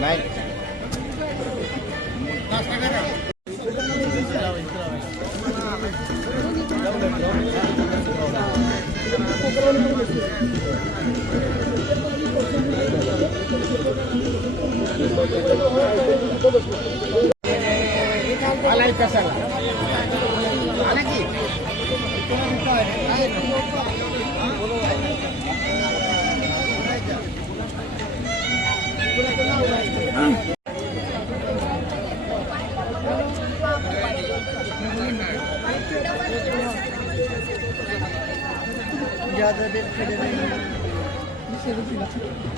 नाही ना नाही आलाय कशाला आला की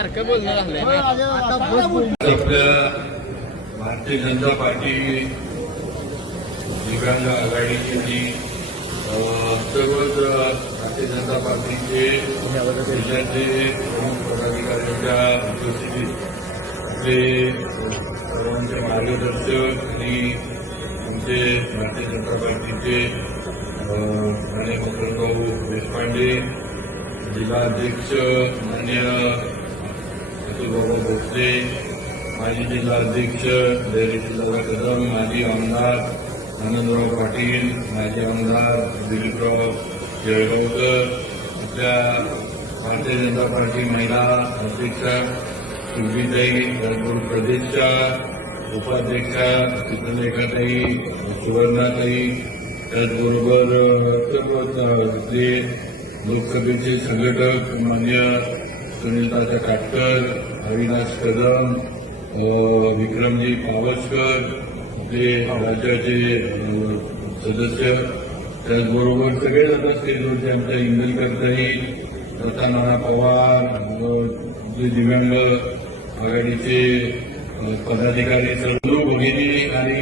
सारखं बोलणं झालंय. आपल्या भारतीय जनता पार्टी दिव्यांग आघाडीची जी अ, सर्वच भारतीय जनता पार्टीचे जिल्ह्याचे प्रमुख पदाधिकाऱ्यांच्या उपस्थितीत आपले सर्वांचे मार्गदर्शक आणि आमचे भारतीय जनता पार्टीचे अ, माननीय मकरभाऊ देशपांडे जिल्हाध्यक्ष मान्य बाबा भोसले माजी जिल्हा अध्यक्ष जिल्हा कदम माजी आमदार आनंदराव पाटील माजी आमदार दिलीपराव जळगावकर आपल्या भारतीय जनता पार्टी महिला अध्यक्षा सुरभीताई नागपूर प्रदेशच्या उपाध्यक्षा चित्रलेखाताई सुवर्णाताई त्याचबरोबर सर्व जे लोकसभेचे संघटक मान्य सुनीलताचा काटकर अविनाश कदम विक्रमजी पावसकर आपले राज्याचे सदस्य. त्याचबरोबर सगळेच आता स्टेजवरचे म्हणजे आमच्या इंगलकरताई नाना पवार जे दिव्यांग आघाडीचे पदाधिकारी सर्व भगिनी आणि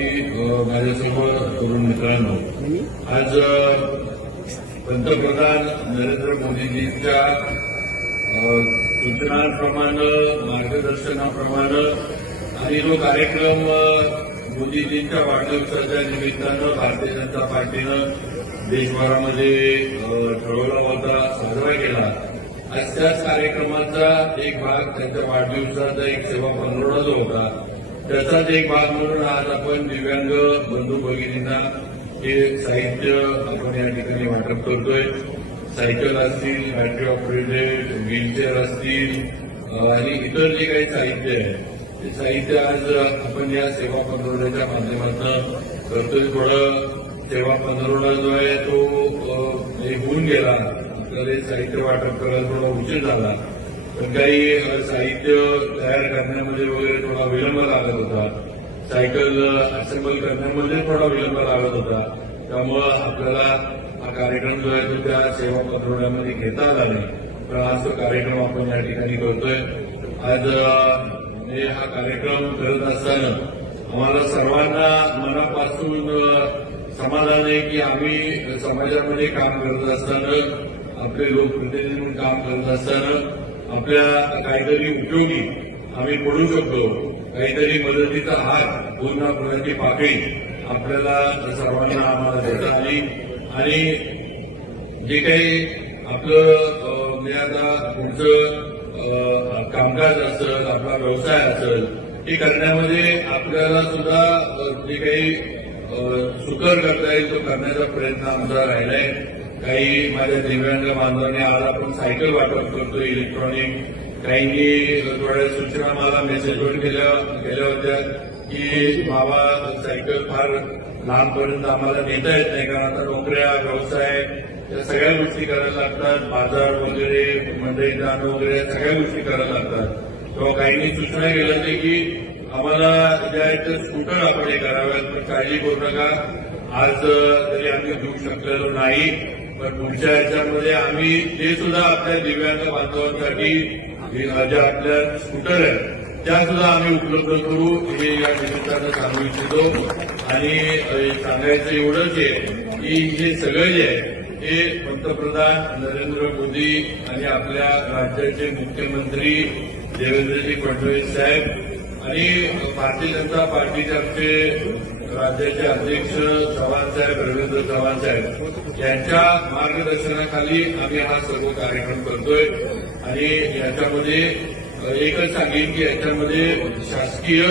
माझ्यासोबत तरुण मित्रांनो. आज पंतप्रधान नरेंद्र मोदीजींच्या सूचनांप्रमाणे मार्गदर्शनाप्रमाणे आणि जो कार्यक्रम मोदीजींच्या वाढदिवसाच्या निमित्तानं भारतीय जनता पार्टीनं देशभरामध्ये ठरवला होता साजरा केला. आज त्याच कार्यक्रमाचा एक भाग त्यांच्या वाढदिवसाचा एक सेवा पंधरवडा जो होता. त्याचाच एक भाग म्हणून आज आपण दिव्यांग बंधू भगिनींना हे साहित्य आपण या ठिकाणी वाटप करतोय. सायकल असतील बॅटरी ऑपरेटेड व्हीलचेअर असतील आणि इतर जे काही साहित्य आहे ते साहित्य आज आपण या सेवा पंधरवड्याच्या माध्यमातून करतोय. थोडं सेवा पंधरवडा जो आहे तो होऊन गेला आपल्याला हे साहित्य वाटप करायला थोडा उशीर झाला. पण काही साहित्य तयार करण्यामध्ये वगैरे थोडा विलंब लागत होता. सायकल असेंबल करण्यामध्ये थोडा विलंब लागत होता. त्यामुळं आपल्याला कार्यक्रम जो आहे तो त्या सेवा पंधरवड्यामध्ये घेता आला नाही. तर आज तो कार्यक्रम आपण या ठिकाणी करतोय. आज म्हणजे हा कार्यक्रम करत असताना आम्हाला सर्वांना मनापासून समाधान आहे की आम्ही समाजामध्ये काम करत असताना आपले लोकप्रतिनिधी म्हणून काम करत असताना आपल्या काहीतरी उपयोगी आम्ही पडू शकतो. काहीतरी मदतीचा हात पूर्ण फुलाची पाकळी आपल्याला सर्वांना आम्हाला देता आली. आणि जे काही आपलं म्हणजे आता पुढचं कामकाज असेल आपला व्यवसाय असेल हे करण्यामध्ये आपल्याला सुद्धा जे काही सुकर करता येईल तो करण्याचा प्रयत्न आमचा राहिलाय. काही माझ्या दिव्यांग बांधवांनी आज आपण सायकल वाटप करतो इलेक्ट्रॉनिक. काहींनी थोड्या सूचना मला मेसेजवर केल्या केल्या होत्या. की बाबा सायकल फार लहानपर्यंत आम्हाला नेता येत नाही. कारण आता नोकऱ्या व्यवसाय या सगळ्या गोष्टी करायला लागतात. बाजार वगैरे मंडई दान वगैरे या सगळ्या गोष्टी करायला लागतात. तेव्हा काहींनी सूचना केल्या होत्या की आम्हाला ज्या एक स्कूटर आपण हे कराव्यात. पण काळजी करू नका. आज तरी आम्ही घेऊ शकलेलो नाही. पण पुढच्या ह्याच्यामध्ये आम्ही ते सुद्धा आपल्या दिव्यांग बांधवांसाठी जे आपल्या स्कूटर आहेत त्या सुद्धा आम्ही उपलब्ध करू हे या निमित्तानं सांगू इच्छितो. आणि सांगायचं एवढंच आहे की हे सगळं जे आहे हे पंतप्रधान नरेंद्र मोदी आणि आपल्या राज्याचे मुख्यमंत्री देवेंद्रजी फडणवीस साहेब आणि भारतीय जनता पार्टीचे आमचे राज्याचे अध्यक्ष चव्हाण साहेब रवींद्र चव्हाण साहेब यांच्या मार्गदर्शनाखाली आम्ही हा सर्व कार्यक्रम करतोय. आणि याच्यामध्ये एकच सांगेन की याच्यामध्ये शासकीय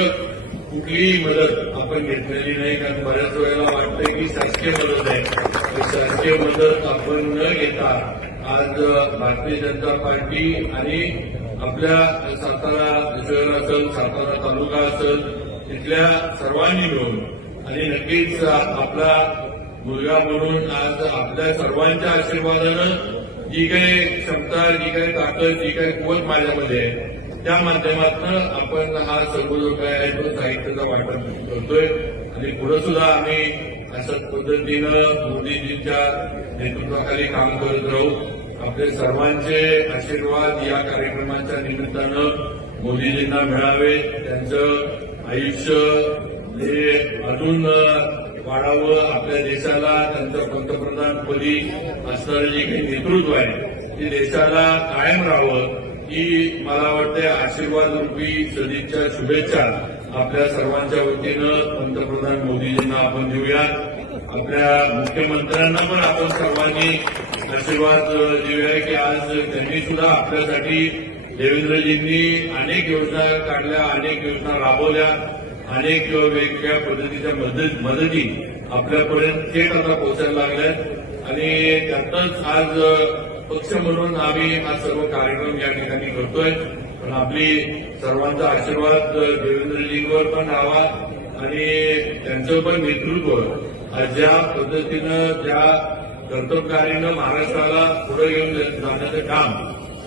कुठलीही मदत आपण घेतलेली नाही कारण बऱ्याच वेळेला वाटतंय की शासकीय मदत आहे शासकीय मदत आपण न घेता आज भारतीय जनता पार्टी आणि आपल्या सातारा शहर असेल सातारा तालुका असेल तिथल्या सर्वांनी मिळून आणि नक्कीच आपला मुलगा म्हणून आज आपल्या सर्वांच्या आशीर्वादानं जी काही क्षमता जी काही ताकद जी काही कुवत माझ्यामध्ये आहे त्या माध्यमातून आपण हा सर्व काय आहे तो साहित्याचा वाटप करतोय. आणि पुढे सुद्धा आम्ही अशाच पद्धतीनं मोदीजींच्या नेतृत्वाखाली काम करत राहू. आपले सर्वांचे आशीर्वाद या कार्यक्रमाच्या निमित्तानं मोदीजींना मिळावे. त्यांचं आयुष्य हे अजून वाढावं आपल्या देशाला. त्यांचं पंतप्रधानपदी असणारं जे काही नेतृत्व आहे ते देशाला कायम राहावं. ही मला वाटते आशीर्वाद रूपी सदीच्या शुभेच्छा आपल्या सर्वांच्या वतीनं पंतप्रधान मोदीजींना आपण देऊया आपल्या मुख्यमंत्र्यांना पण आपण सर्वांनी आशीर्वाद देऊया की आज त्यांनी सुद्धा आपल्यासाठी देवेंद्रजींनी अनेक योजना काढल्या अनेक योजना राबवल्या अनेक वेगवेगळ्या पद्धतीच्या मदत मदती आपल्यापर्यंत थेट आता पोहोचायला लागल्यात. आणि त्यातच आज पक्ष म्हणून आम्ही हा सर्व कार्यक्रम या ठिकाणी करतोय. पण आपली सर्वांचा आशीर्वाद देवेंद्रजींवर पण राहावा आणि त्यांचं पण नेतृत्व ज्या पद्धतीनं ज्या कर्तबगारीनं महाराष्ट्राला पुढे घेऊन जाण्याचं काम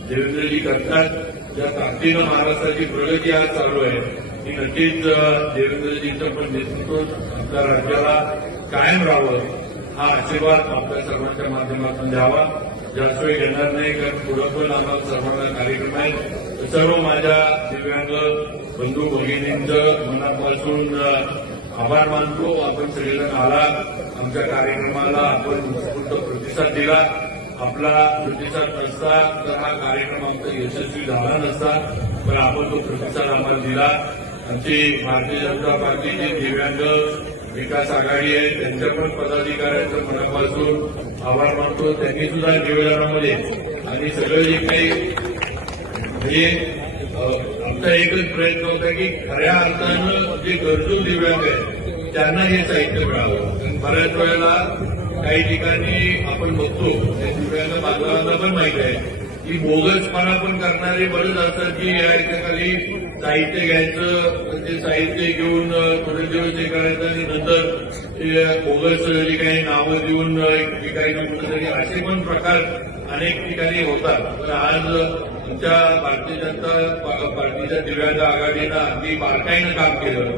देवेंद्रजी करतात ज्या ताकदीनं महाराष्ट्राची प्रगती आज चालू आहे ती नक्कीच देवेंद्रजींचं पण नेतृत्व आपल्या राज्याला कायम राहावं हा आशीर्वाद आपल्या सर्वांच्या माध्यमातून द्यावा. ज्याशिवाय घेणार नाही कारण पुढं पण आम्हाला सर्वांना कार्यक्रम आहे. सर्व माझ्या दिव्यांग बंधू भगिनींचं मनापासून आभार मानतो. आपण सगळेजण आला आमच्या कार्यक्रमाला आपण उत्स्फूर्त प्रतिसाद दिला. आपला प्रतिसाद नसता तर हा कार्यक्रम आमचा यशस्वी झाला नसता पण आपण तो प्रतिसाद आम्हाला दिला. आमची भारतीय जनता पार्टीची दिव्यांग विकास आघाडी आहे त्यांच्या पण पदाधिकाऱ्यांचं मनापासून आभार मानतो. त्यांनी सुद्धा निवेदनामध्ये आणि सगळं जे काही म्हणजे आमचा एकच प्रयत्न होता की खऱ्या अर्थानं जे गरजू दिव्यांग आहेत त्यांना हे साहित्य मिळावं. कारण बऱ्याच वेळेला काही ठिकाणी आपण बघतो त्या दिव्यांग बांधवांना पण माहीत आहे. की बोगसपणा पण करणारे बरेच असतात की याच्याखाली साहित्य घ्यायचं ते साहित्य घेऊन थोडे दिवस हे करायचं आणि नंतर बोगस जी काही नावं देऊन अं, विकायचं असे पण प्रकार अनेक ठिकाणी होतात. तर आज आमच्या भारतीय जनता पार्टीच्या दिव्यांग आघाडीनं अगदी बारकाईनं काम केलं.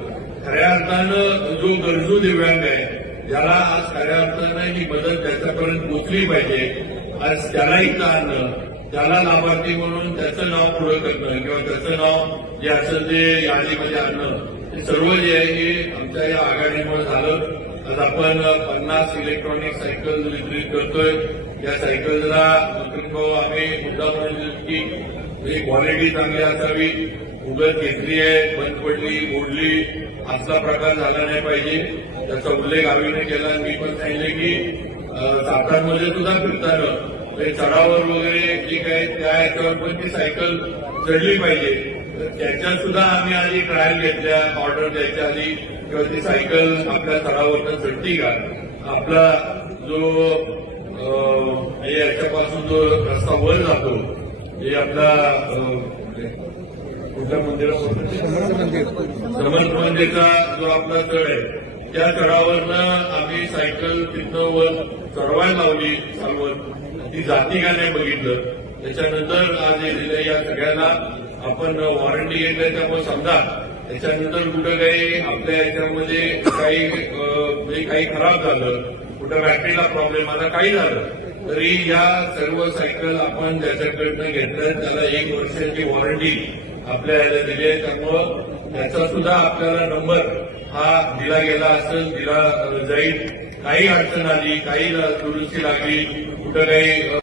खऱ्या अर्थानं जो गरजू दिव्यांग आहे ज्याला आज खऱ्या अर्थानं ही मदत त्याच्यापर्यंत पोचली पाहिजे. आज त्याला इथं आणणं त्याला लाभार्थी म्हणून त्याचं नाव पुढं करणं किंवा त्याचं नाव जे असेल ते यादीमध्ये आणणं हे सर्व जे आहे हे आमच्या या आघाडीमुळे झालं. आज आपण पन्नास इलेक्ट्रॉनिक सायकल वितरित करतोय. या सायकलला आम्ही मुद्दा म्हणून की क्वालिटी चांगली असावी. उगत घेतली आहे बंद पडली मोडली. असला प्रकार झाला नाही पाहिजे. त्याचा उल्लेख आम्ही केला. आणि मी पण सांगितले की सातारमध्ये सुद्धा फिरताना म्हणजे चढावर वगैरे जे काही त्या याच्यावर पण ती सायकल चढली पाहिजे. तर त्याच्यात सुद्धा आम्ही आधी ट्रायल घेतल्या ऑर्डर द्यायच्या आधी. किंवा ती सायकल आपल्या चढावरनं चढती का? आपला जो हे याच्यापासून जो रस्ता वर जातो हे आपला अं, कुठल्या मंदिरापासून समर्थ मंदिरचा जो आपला चढ आहे त्या चढावरनं आम्ही सायकल तिथनं वर चढवायला लावली चालवत. ती जाती का नाही बघितलं. त्याच्यानंतर आज येलेल्या या सगळ्याला आपण वॉरंटी घेतलं त्यामुळे समजा त्याच्यानंतर कुठं काही आपल्या याच्यामध्ये काही म्हणजे काही खराब झालं कुठं बॅटरीला प्रॉब्लेम आला काही झालं तरी या सर्व सायकल आपण ज्याच्याकडनं घेतल्या त्याला एक वर्षाची वॉरंटी आपल्या याला आहे. त्यामुळं त्याचा सुद्धा आपल्याला नंबर हा दिला गेला असेल दिला जाईल. काही अडचण आली काही दुरुस्ती लागली कुठं काही